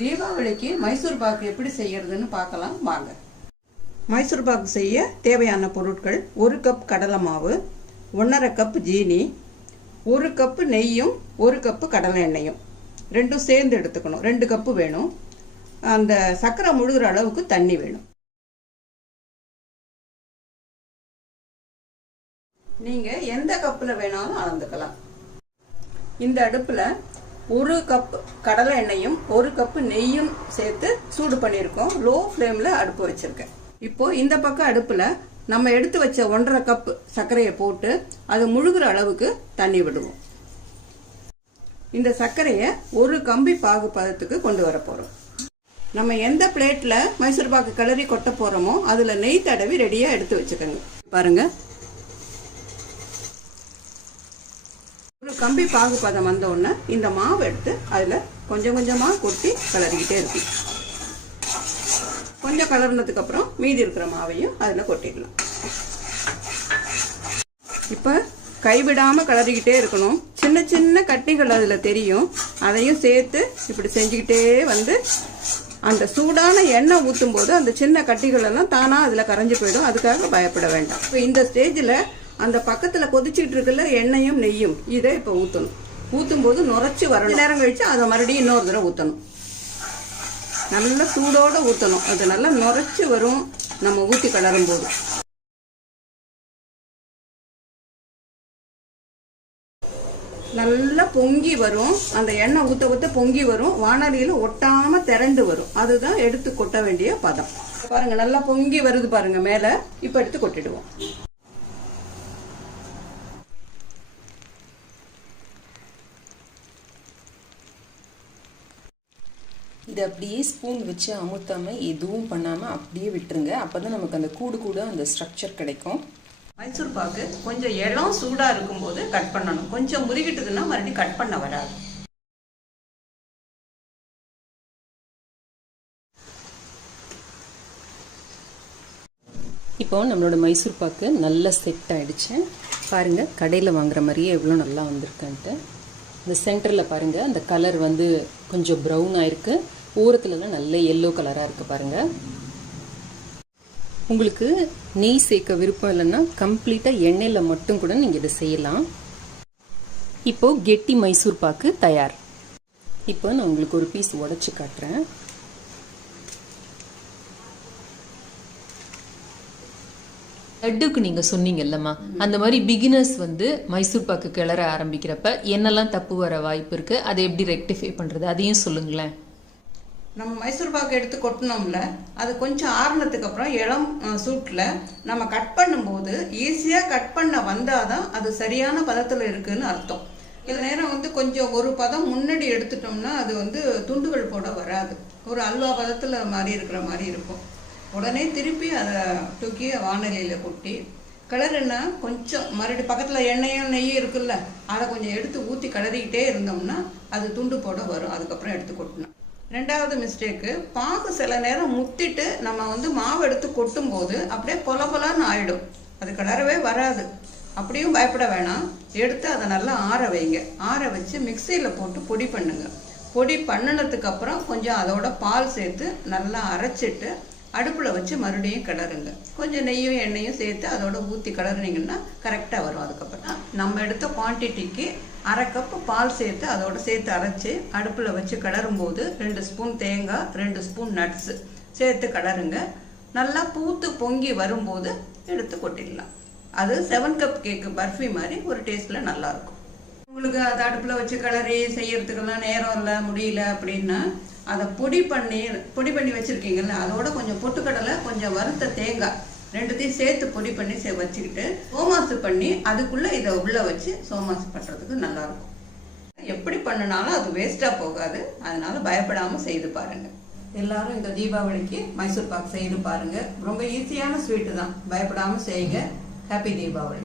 தீபாவளிக்கு மைசூர் பாக்கு எப்படி செய்யறதுன்னு பார்க்கலாம் வாங்க. மைசூர் பாக்கு செய்ய தேவையான பொருட்கள்: 1 கப் கடலை மாவு, 1½ கப் ஜீனி, 1 கப் நெய்யும் 1 கப் கடலை எண்ணெயும் ரெண்டும் சேர்ந்து எடுத்துக்கணும். 2 கப்பு வேணும். அந்த சர்க்கரை முழுகிற அளவுக்கு தண்ணி வேணும். நீங்க எந்த கப்புல வேணாலும் அளந்துக்கலாம். இந்த அடுப்புல 1 கப் கடலை எண்ணெயும் 1 கப் நெய்யும் சேர்த்து சூடு பண்ணியிருக்கோம். லோ ஃப்ளேம்ல அடுப்பு வச்சிருக்கேன். இப்போ இந்த பக்கம் அடுப்புல நம்ம எடுத்து வச்ச 1½ கப் சர்க்கரையை போட்டு அது முழுகிற அளவுக்கு தண்ணி விடுவோம். இந்த சர்க்கரையை ஒரு கம்பி பாகு பதத்துக்கு கொண்டு வர போறோம். நம்ம எந்த பிளேட்ல மைசூர் பாக்கு கிளறி கொட்ட போறோமோ அதுல நெய் தடவி ரெடியா எடுத்து வச்சுக்கோங்க. பாருங்க, ஒரு கம்பி பாகு பதம் வந்த உடனே இந்த மாவு எடுத்து அதுல கொஞ்சம் கொஞ்சமா கொட்டி கிளறிக்கிட்டே இருக்கு. கொஞ்சம் கலர்னதுக்கு அப்புறம் மீதி இருக்கிற மாவையும் அதுல கொட்டிடலாம். இப்ப கைவிடாம கிளறிக்கிட்டே இருக்கணும். சின்ன சின்ன கட்டிகள் அதுல தெரியும். அதையும் சேர்த்து இப்படி செஞ்சுக்கிட்டே வந்து அந்த சூடான எண்ணெய் ஊற்றும் போது அந்த சின்ன கட்டிகள் எல்லாம் தானா அதுல கரைஞ்சு போயிடும். அதுக்காக பயப்பட வேண்டாம். இப்போ இந்த ஸ்டேஜ்ல அந்த பக்கத்துல கொதிச்சுட்டு இருக்குல்ல எண்ணெயும் நெய்யும், இதை இப்ப ஊற்றணும். ஊற்றும் போது நுரைச்சி வரணும். நேரம் கழிச்சு அதை மறுபடியும் இன்னொரு தடவை ஊற்றணும். நல்லா சூடோட ஊற்றணும். அது நல்லா நுரைச்சி வரும் நம்ம ஊற்றி கிளறும் போது. நல்லா பொங்கி வரும். அந்த எண்ணெய் ஊத்த ஊத்த பொங்கி வரும். வானலியில ஒட்டாம திரண்டு வரும். அதுதான் எடுத்து கொட்ட வேண்டிய பதம். பாருங்க, நல்லா பொங்கி வருது பாருங்க மேல. இப்ப எடுத்து கொட்டிடுவோம். இது அப்படியே ஸ்பூன் வச்சு அமுத்தாம எதுவும் பண்ணாம அப்படியே விட்டுருங்க. அப்பதான் நமக்கு அந்த கூடு கூட அந்த ஸ்ட்ரக்சர் கிடைக்கும். மைசூர் பாக்கு கொஞ்சம் இளம் சூடா இருக்கும் போது கட் பண்ணணும். கொஞ்சம் முறிகிட்டதுன்னா மறுபடியும் கட் பண்ண வராது. இப்போ நம்மளோட மைசூர் பாக்கு நல்லா செட் ஆயிடுச்சு. பாருங்க, கடையில் வாங்குற மாதிரியே எவ்வளோ நல்லா வந்திருக்குன்ட்டு. இந்த சென்டரில் பாருங்க, அந்த கலர் வந்து கொஞ்சம் ப்ரௌன் ஆயிருக்கு. ஓரத்துலலாம் நல்ல எல்லோ கலராக இருக்கு பாருங்க. உங்களுக்கு நெய் சேர்க்க விருப்பம் இல்லைன்னா கம்ப்ளீட்டாக எண்ணெயில் மட்டும் கூட நீங்கள் இதை செய்யலாம். இப்போ கெட்டி மைசூர் பாக்கு தயார். இப்போ நான் உங்களுக்கு ஒரு பீஸ் உடைச்சு காட்டுறேன். லட்டுக்கு நீங்க சொன்னீங்கல்லம்மா, அந்த மாதிரி பிகினர்ஸ் வந்து மைசூர் பாக்கு கிளற ஆரம்பிக்கிறப்ப என்னெல்லாம் தப்பு வர வாய்ப்பு இருக்கு, அதை எப்படி ரெக்டிஃபை பண்றது, அதையும் சொல்லுங்களேன். நம்ம மைசூர் பாக்கு எடுத்து கொட்டினோம்ல, அது கொஞ்சம் ஆறுனதுக்கு அப்புறம் இளம் சூட்டில் நம்ம கட் பண்ணும்போது ஈஸியாக கட் பண்ண வந்தாதான் அது சரியான பதத்தில் இருக்குன்னு அர்த்தம். இது நேரம் வந்து கொஞ்சம் ஒரு பதம் முன்னாடி எடுத்துட்டோம்னா அது வந்து துண்டுகள் போட வராது. ஒரு அல்வா பதத்தில் மாதிரி இருக்கிற மாதிரி இருக்கும். உடனே திருப்பி அதை தூக்கி வானலியில் கொட்டி கிளறுனா கொஞ்சம் மறுபடியும் பக்கத்தில் எண்ணெயும் நெய்யும் இருக்குல்ல, அதை கொஞ்சம் எடுத்து ஊற்றி கிளறிக்கிட்டே இருந்தோம்னா அது துண்டு போட வரும். அதுக்கப்புறம் எடுத்து கொட்டணும். ரெண்டாவது மிஸ்டேக்கு, பாகு சில நேரம் முத்திட்டு நம்ம வந்து மாவு எடுத்து கொட்டும் போது அப்படியே பொலன்னு ஆயிடும். அது கிளறவே வராது. அப்படியும் பயப்பட வேணாம். எடுத்து அதை நல்லா ஆற வைங்க. ஆற வச்சு மிக்சியில் போட்டு பொடி பண்ணுங்க. பொடி பண்ணினதுக்கு அப்புறம் கொஞ்சம் அதோட பால் சேர்த்து நல்லா அரைச்சிட்டு அடுப்பில் வச்சு மறுபடியும் கிளறுங்க. கொஞ்சம் நெய்யும் எண்ணெயும் சேர்த்து அதோட ஊற்றி கிளறுனீங்கன்னா கரெக்டாக வரும். அதுக்கப்புறம் நம்ம எடுத்த குவான்டிட்டிக்கு 1/2 கப் பால் சேர்த்து அதோட சேர்த்து அரைச்சி அடுப்பில் வச்சு கிளறும் போது 2 ஸ்பூன் தேங்காய், 2 ஸ்பூன் நட்ஸு சேர்த்து கிளறுங்க. நல்லா பூத்து பொங்கி வரும்போது எடுத்து கொட்டிடலாம். அது 7 கப் கேக்கு பர்ஃபி மாதிரி ஒரு டேஸ்ட்டில் நல்லாயிருக்கும். உங்களுக்கு அதை அடுப்பில் வச்சு கிளறி செய்யறதுக்கெல்லாம் நேரம் இல்லை, முடியல அப்படின்னா அதை பொடி பண்ணி வச்சுருக்கீங்கல்ல, அதோட கொஞ்சம் பொட்டுக்கடலை, கொஞ்சம் வறுத்த தேங்காய் ரெண்டுத்தையும் சேர்த்து பொடி பண்ணி வச்சுக்கிட்டு சோமாசு பண்ணி அதுக்குள்ளே இதை உள்ளே வச்சு சோமாசு பண்ணுறதுக்கு நல்லாயிருக்கும். எப்படி பண்ணினாலும் அது வேஸ்ட்டாக போகாது. அதனால பயப்படாமல் செய்து பாருங்கள். எல்லாரும் இந்த தீபாவளிக்கு மைசூர் பாக்கு செய்து பாருங்கள். ரொம்ப ஈஸியான ஸ்வீட்டு தான். பயப்படாமல் செய்யுங்க. ஹாப்பி தீபாவளி.